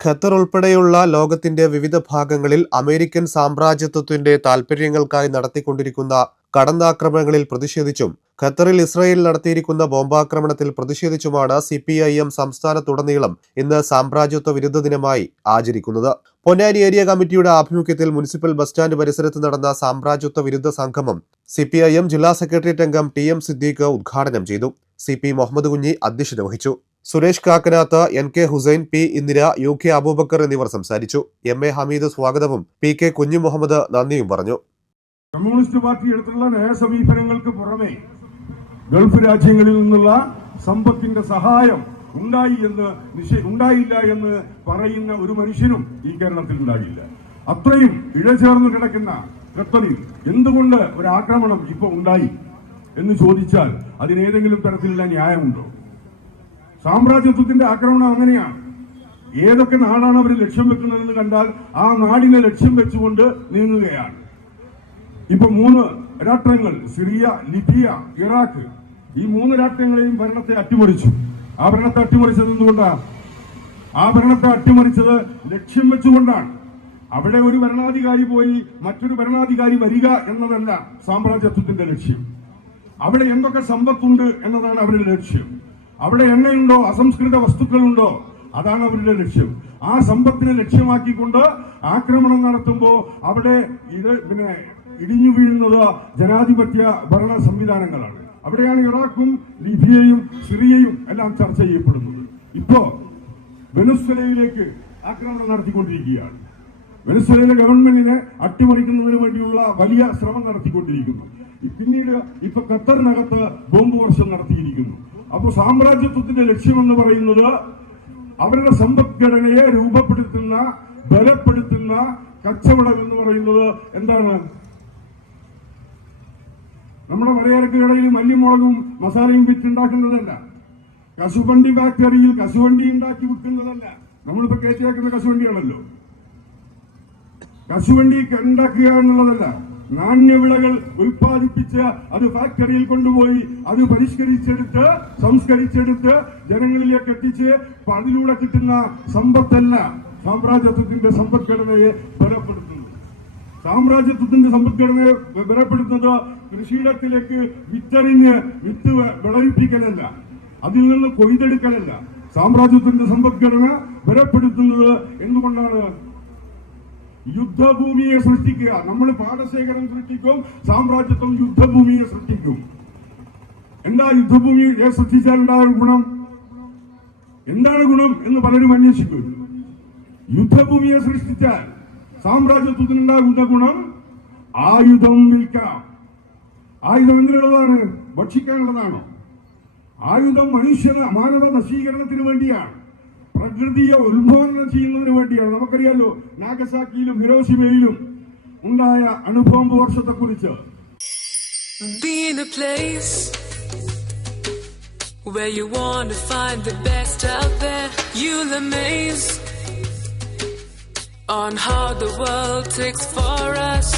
Qatar ഉൾപ്പെടെയുള്ള ലോകത്തിന്റെ വിവിധ ഭാഗങ്ങളിൽ അമേരിക്കൻ സാമ്രാജ്യത്വത്തിന്റെ താൽപര്യങ്ങൾക്കായി നടത്തിക്കൊണ്ടിരിക്കുന്ന കടന്നാക്രമണങ്ങളിൽ പ്രതിഷേധിച്ചും ഖത്തറിൽ ഇസ്രായേൽ നടത്തിയിരിക്കുന്ന ബോംബാക്രമണത്തിൽ പ്രതിഷേധിച്ചുമാണ് സി പി ഐ എം സംസ്ഥാനത്തുടനീളം ഇന്ന് സാമ്രാജ്യത്വ വിരുദ്ധ ദിനമായി ആചരിക്കുന്നത്. പൊന്നാനി ഏരിയ കമ്മിറ്റിയുടെ ആഭിമുഖ്യത്തിൽ മുനിസിപ്പൽ ബസ് സ്റ്റാൻഡ് പരിസരത്ത് നടന്ന സാമ്രാജ്യത്വ വിരുദ്ധ സംഗമം സി പി ഐ എം ജില്ലാ സെക്രട്ടേറിയറ്റ് അംഗം ടി എം സിദ്ദീഖ് ഉദ്ഘാടനം ചെയ്തു. സി പി മുഹമ്മദ് കുഞ്ഞി അധ്യക്ഷത വഹിച്ചു. Suresh Kakkanath N K Hussain P Indira U K Abubakar എന്നിവർ സംസാരിച്ചു. എം എ ഹമീദ് സ്വാഗതവും പി കെ കുഞ്ഞു മുഹമ്മദ് നന്ദിയും പറഞ്ഞു. കമ്മ്യൂണിസ്റ്റ് പാർട്ടി എടുത്തുള്ള നയ സമീപനങ്ങൾക്ക് പുറമെ ഗൾഫ് രാജ്യങ്ങളിൽ നിന്നുള്ള സമ്പത്തിന്റെ സഹായം ഉണ്ടായി എന്ന് ഉണ്ടായില്ല എന്ന് പറയുന്ന ഒരു മനുഷ്യനും ഈ കേരളത്തിൽ ഉണ്ടാകില്ല. അത്രയും ഇഴചേർന്ന് കിടക്കുന്ന ഖത്തറിൽ എന്തുകൊണ്ട് ഒരു ആക്രമണം ഇപ്പോൾ ഉണ്ടായി എന്ന് ചോദിച്ചാൽ അതിനേതെങ്കിലും തരത്തിലുള്ള ന്യായമുണ്ടോ? സാമ്രാജ്യത്വത്തിന്റെ ആക്രമണം അങ്ങനെയാണ്. ഏതൊക്കെ നാടാണ് അവർ ലക്ഷ്യം വെക്കുന്നതെന്ന് കണ്ടാൽ ആ നാടിനെ ലക്ഷ്യം വെച്ചുകൊണ്ട് നീങ്ങുകയാണ്. ഇപ്പൊ മൂന്ന് രാഷ്ട്രങ്ങൾ സിറിയ ലിബിയ ഇറാഖ് ഈ മൂന്ന് രാഷ്ട്രങ്ങളെയും ഭരണത്തെ അട്ടിമറിച്ചു. ആ ഭരണത്തെ അട്ടിമറിച്ചത് എന്തുകൊണ്ടാണ്? ആ ഭരണത്തെ അട്ടിമറിച്ചത് ലക്ഷ്യം വെച്ചുകൊണ്ടാണ്. അവിടെ ഒരു ഭരണാധികാരി പോയി മറ്റൊരു ഭരണാധികാരി വരിക എന്നതല്ല സാമ്രാജ്യത്വത്തിന്റെ ലക്ഷ്യം. അവിടെ എന്തൊക്കെ സമ്പത്തുണ്ട് എന്നതാണ് അവരുടെ ലക്ഷ്യം. അവിടെ എണ്ണയുണ്ടോ? അസംസ്കൃത വസ്തുക്കളുണ്ടോ? അതാണ് അവരുടെ ലക്ഷ്യം. ആ സമ്പത്തിനെ ലക്ഷ്യമാക്കിക്കൊണ്ട് ആക്രമണം നടത്തുമ്പോൾ അവിടെ ഇത് പിന്നെ ഇടിഞ്ഞു വീഴുന്നത് ജനാധിപത്യ ഭരണ സംവിധാനങ്ങളാണ്. അവിടെയാണ് ഇറാഖും ലിബിയയും സിറിയയും എല്ലാം ചർച്ച ചെയ്യപ്പെടുന്നത്. ഇപ്പോ വെനുസ്വലയിലേക്ക് ആക്രമണം നടത്തിക്കൊണ്ടിരിക്കുകയാണ്. വെനസ്വലയിലെ ഗവൺമെന്റിനെ അട്ടിമറിക്കുന്നതിന് വേണ്ടിയുള്ള വലിയ ശ്രമം നടത്തിക്കൊണ്ടിരിക്കുന്നു. പിന്നീട് ഇപ്പൊ ഖത്തറിനകത്ത് ബോംബ് വർഷം നടത്തിയിരിക്കുന്നു. അപ്പോൾ സാമ്രാജ്യത്വത്തിന്റെ ലക്ഷ്യമെന്ന് പറയുന്നത് അവരുടെ സമ്പദ്ഘടനയെ രൂപപ്പെടുത്തുന്ന ബലപ്പെടുത്തുന്ന കച്ചവടം എന്ന് പറയുന്നത് എന്താണ്? നമ്മുടെ മലയാളക്കടയിൽ മല്ലിമുളകും മസാലയും വിറ്റുണ്ടാക്കുന്നതല്ല. കശുവണ്ടി ഫാക്ടറിയിൽ കശുവണ്ടി ഉണ്ടാക്കി വിൽക്കുന്നതല്ല. നമ്മളിപ്പോ കയറ്റിയാക്കുന്ന കശുവണ്ടിയാണല്ലോ. കശുവണ്ടി ഉണ്ടാക്കുക എന്നുള്ളതല്ല. നാണ്യവിളകൾ ഉൽപ്പാദിപ്പിച്ച് അത് ഫാക്ടറിയിൽ കൊണ്ടുപോയി അത് പരിഷ്കരിച്ചെടുത്ത് സംസ്കരിച്ചെടുത്ത് ജനങ്ങളിലേക്ക് എത്തിച്ച് അതിലൂടെ കിട്ടുന്ന സമ്പത്തല്ല സാമ്രാജ്യത്വത്തിന്റെ സമ്പദ്ഘടനയെ ബലപ്പെടുത്തുന്നു സാമ്രാജ്യത്വത്തിന്റെ സമ്പദ്ഘടനയെ ബലപ്പെടുത്തുന്നത് കൃഷിയിടത്തിലേക്ക് വിറ്ററിഞ്ഞ് വിത്ത് വിളയിപ്പിക്കലല്ല. അതിൽ നിന്ന് കൊയ്തെടുക്കലല്ല. സാമ്രാജ്യത്തിന്റെ സമ്പദ്ഘടന ബലപ്പെടുത്തുന്നത് എന്തുകൊണ്ടാണ് യുദ്ധഭൂമിയെ സൃഷ്ടിക്കുക. നമ്മൾ പാടശേഖരം സൃഷ്ടിക്കും സാമ്രാജ്യത്വം യുദ്ധഭൂമിയെ സൃഷ്ടിക്കും. എന്താ യുദ്ധഭൂമി സൃഷ്ടിച്ചാൽ ഉണ്ടായ ഗുണം? എന്താണ് ഗുണം എന്ന് പലരും അന്വേഷിക്കും. യുദ്ധഭൂമിയെ സൃഷ്ടിച്ചാൽ സാമ്രാജ്യത്വത്തിനുണ്ടാകുന്ന ഗുണം ആയുധം വിൽക്കാം. ആയുധം എന്തിനുള്ളതാണ്? ഭക്ഷിക്കാനുള്ളതാണോ? ആയുധം മനുഷ്യ മാനവ നശീകരണത്തിന് വേണ്ടിയാണ്. പ്രകൃതിയെ ഉത്ബോധനം ചെയ്യുന്നതിന് വേണ്ടിയാണ് നമുക്കറിയാലോ നാഗസാക്കിയിലും ഹിരോഷിമയിലും ഉണ്ടായ അണുബോംബ് വർഷത്തെ കുറിച്ച് where you want to find the best out there. You'll amaze on how the world takes for us.